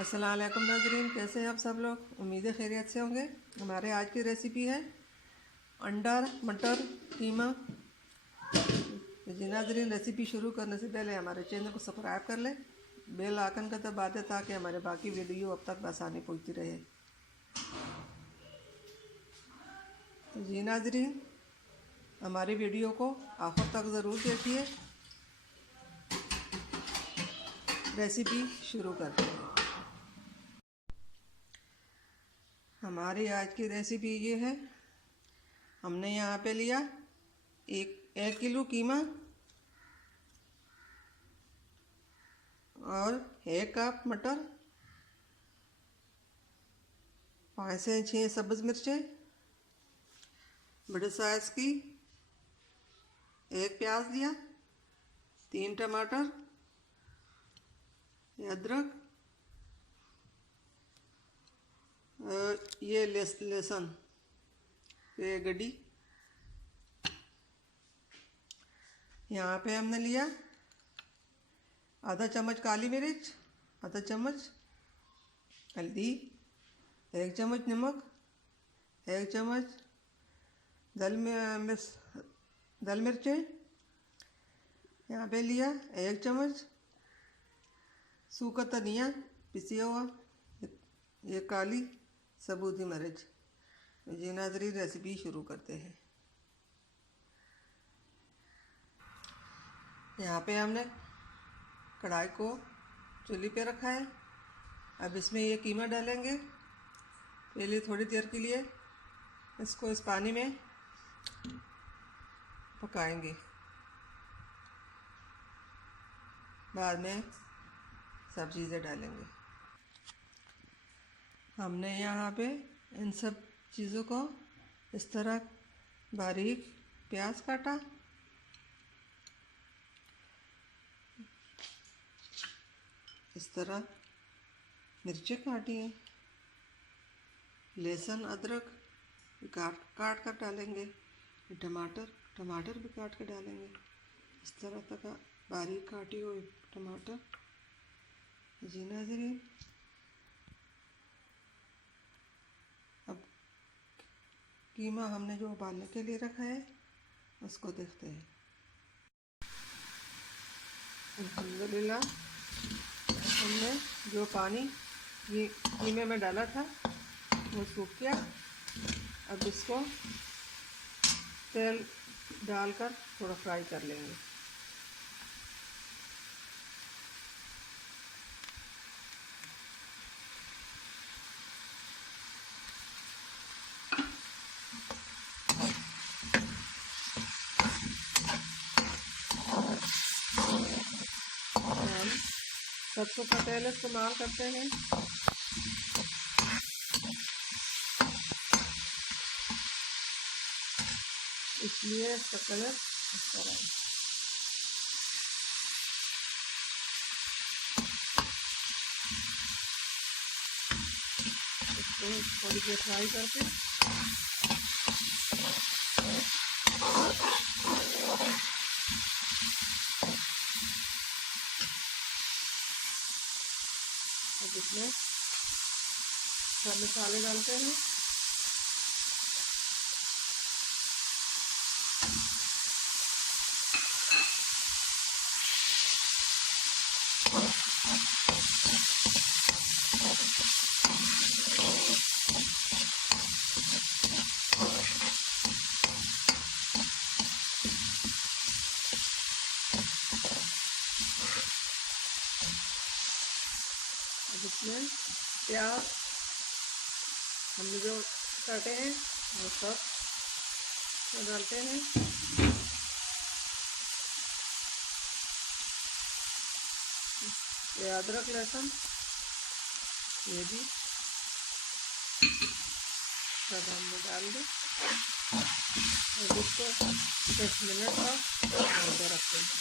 अस्सलाम वालेकुम नाज़रीन, कैसे हैं आप सब लोग। उम्मीद है खैरियत से होंगे। हमारे आज की रेसिपी है अंडा मटर कीमा। जी नाज़रीन, रेसिपी शुरू करने से पहले हमारे चैनल को सब्सक्राइब कर लें, बेल आइकन का दबा दें ताकि हमारे बाकी वीडियो अब तक आसानी पहुंचती रहे। जी नाज़रीन, हमारी वीडियो को आखिर तक ज़रूर देखिए। रेसिपी शुरू करते हैं। हमारी आज की रेसिपी ये है, हमने यहाँ पे लिया एक किलो कीमा और 1 कप मटर, 5 से 6 सब्ज़ मिर्चें, बड़े साइज़ की 1 प्याज लिया, 3 टमाटर, अदरक, ये लहसुन ये गड्डी। यहाँ पे हमने लिया आधा चम्मच काली मिर्च, आधा चम्मच हल्दी, 1 चम्मच नमक, 1 चम्मच दल मिर्चें। यहाँ पे लिया 1 चम्मच सूखा धनिया पिसा हुआ, ये काली सबूती मिर्च। जी नाज़रीन, रेसिपी शुरू करते हैं। यहाँ पे हमने कढ़ाई को चूल्हे पे रखा है। अब इसमें ये कीमा डालेंगे। पहले थोड़ी देर के लिए इसको इस पानी में पकाएंगे, बाद में सब चीज़ें डालेंगे। हमने यहाँ पे इन सब चीज़ों को इस तरह बारीक प्याज काटा, इस तरह मिर्चें काटी हैं, लहसुन अदरक काट कर डालेंगे, टमाटर भी काट कर डालेंगे। इस तरह तक बारीक काटी हुई टमाटर। जी नाज़रीन, अब कीमा हमने जो उबालने के लिए रखा है उसको देखते हैं। अल्हम्दुलिल्लाह, हमने जो पानी ये कीमे में डाला था वो सूख गया। अब इसको तेल डालकर थोड़ा फ्राई कर लेंगे। हम सरसों का तेल इस्तेमाल करते हैं। इसलिए इसका कलर इस तरह है। इसको थोड़ी देर फ्राई करके अब इसमें सब मसाले डालते हैं। अब इसमें प्याज हमने जो काटे हैं वो सब डालते हैं। ये अदरक लहसुन ये भी सब हमने डाल दें और इसको 10 मिनट तक ढक रखते हैं।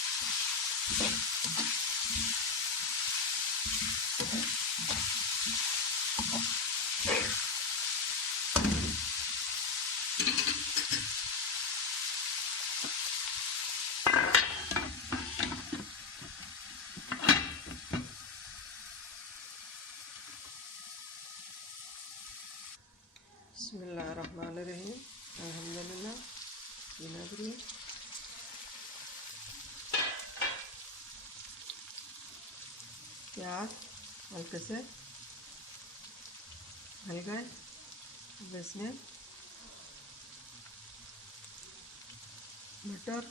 जी नाज़रीन, प्याज हल्के से हल गए। अब इसमें मटर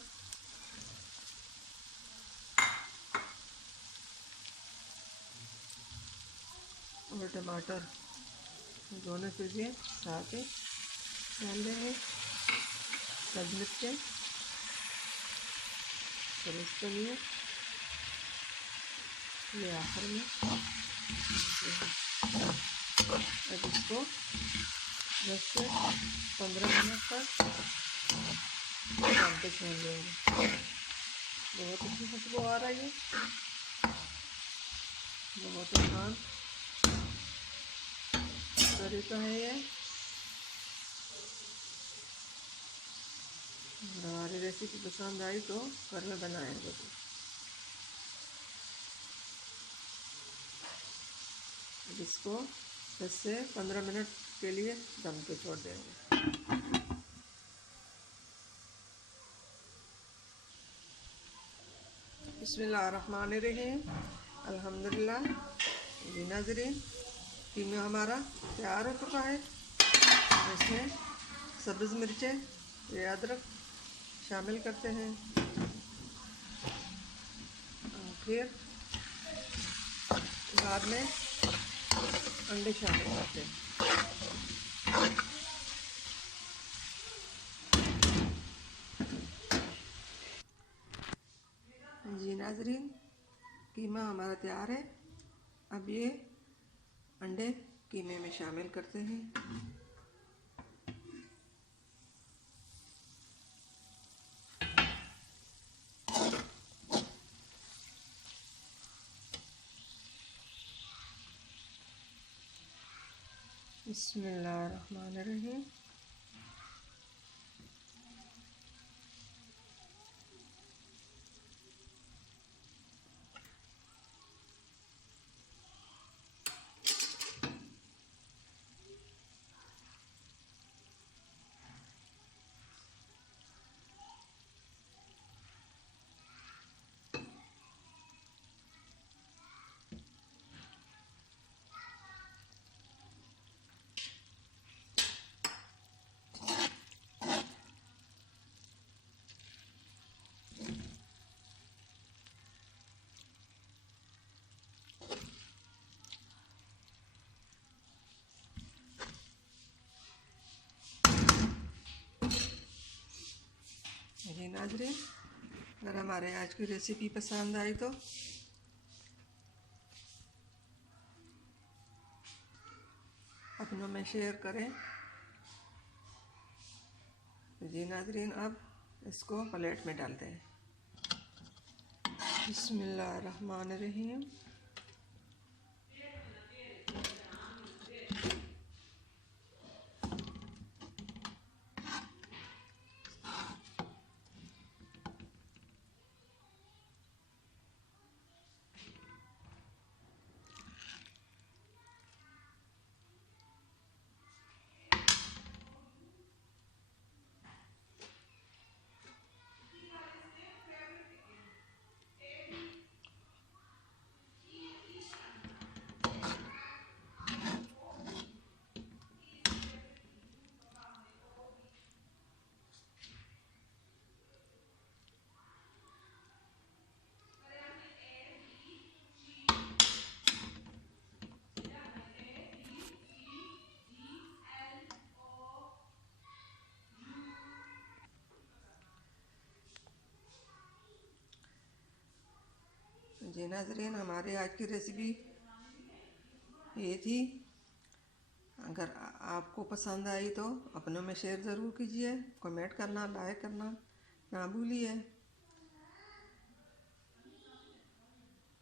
और टमाटर दोनों चीज़ें साथ ही डाल देंगे। सब्ज मिर्चें और इसके लिए ये आखिर में। अब इसको 10 से 15 मिनट तक ढक के छोड़ देंगे। बहुत अच्छी खुशबू आ रही है, बहुत आसान तरीका है ये। अगर हमारी रेसिपी पसंद आई तो घर में बनाएंगे। इसको 10 से 15 मिनट के लिए दम पे छोड़ देंगे। बिस्मिल्लाहिर्रहमानिर्रहीम, अल्हम्दुलिल्लाह। जी नाज़रीन, कीमा हमारा तैयार हो चुका है। इसमें सब्ज़ मिर्चें या अदरक शामिल करते हैं और फिर बाद में अंडे शामिल करते हैं। जी नाज़रीन, कीमा हमारा तैयार है। अब ये अंडे कीमे में शामिल करते हैं। बिस्मिल्लाहिर्रहमानिर्रहीम। जी नाज़रीन, अगर हमारे आज की रेसिपी पसंद आई तो अपनों में शेयर करें। जी नाज़रीन, अब इसको प्लेट में डालते हैं। बिस्मिल्लाहिर्रहमानिर्रहीम। जी नाज़रीन, हमारे आज की रेसिपी ये थी। अगर आपको पसंद आई तो अपनों में शेयर ज़रूर कीजिए। कमेंट करना, लाइक करना ना भूलिए।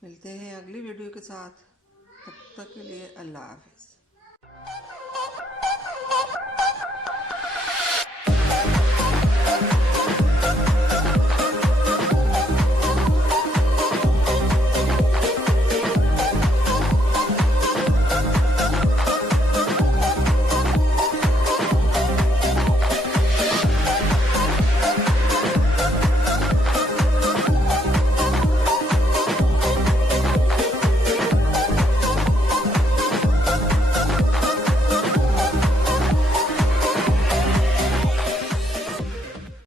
मिलते हैं अगली वीडियो के साथ। तब तक के लिए अल्लाह हाफ़िज़।